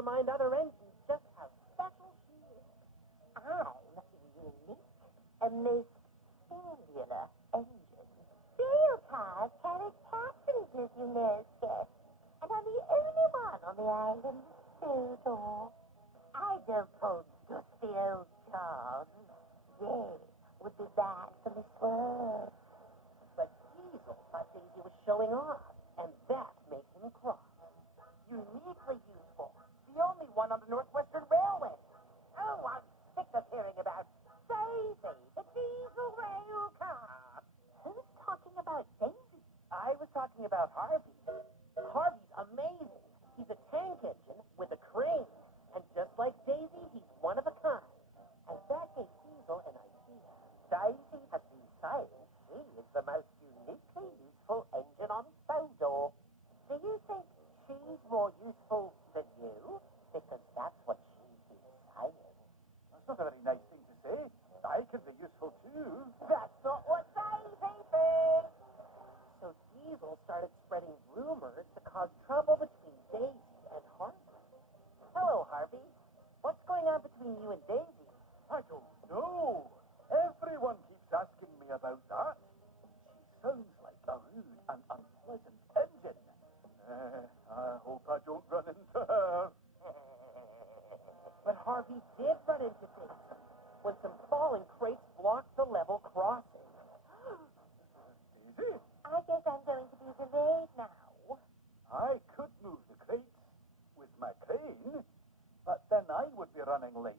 remind other engines just how special she is. I'm unique, a most singular engine. Real cars carry passengers, you know, Skip. And I'm the only one on the island with two doors. I don't pull dusty old cars. They would be bad for Miss World. But Diesel thought Daisy was showing off, and that made him cross. Uniquely useful. The only one on the Northwestern Railway. Oh, I'm sick of hearing about Daisy, the diesel rail car. Who's talking about Daisy? I was talking about Harvey. Harvey's amazing. He's a tank engine with a crane. And just like Daisy, he's one of a kind. And that gave Diesel an idea. Daisy has been saying she is the most uniquely useful engine on Sodor. Do you think she's more useful than you? Because that's what she's been saying. That's not a very nice thing to say. I can be useful too. That's not what Daisy thinks. So Diesel started spreading rumors to cause trouble between Daisy and Harvey. Hello, Harvey. What's going on between you and Daisy? I don't know. Everyone keeps asking me about that. She sounds like a rude and unpleasant engine. I hope I don't run into her. But Harvey did run into Daisy when some fallen crates blocked the level crossing. Daisy, I guess I'm going to be delayed now. I could move the crates with my crane, but then I would be running late.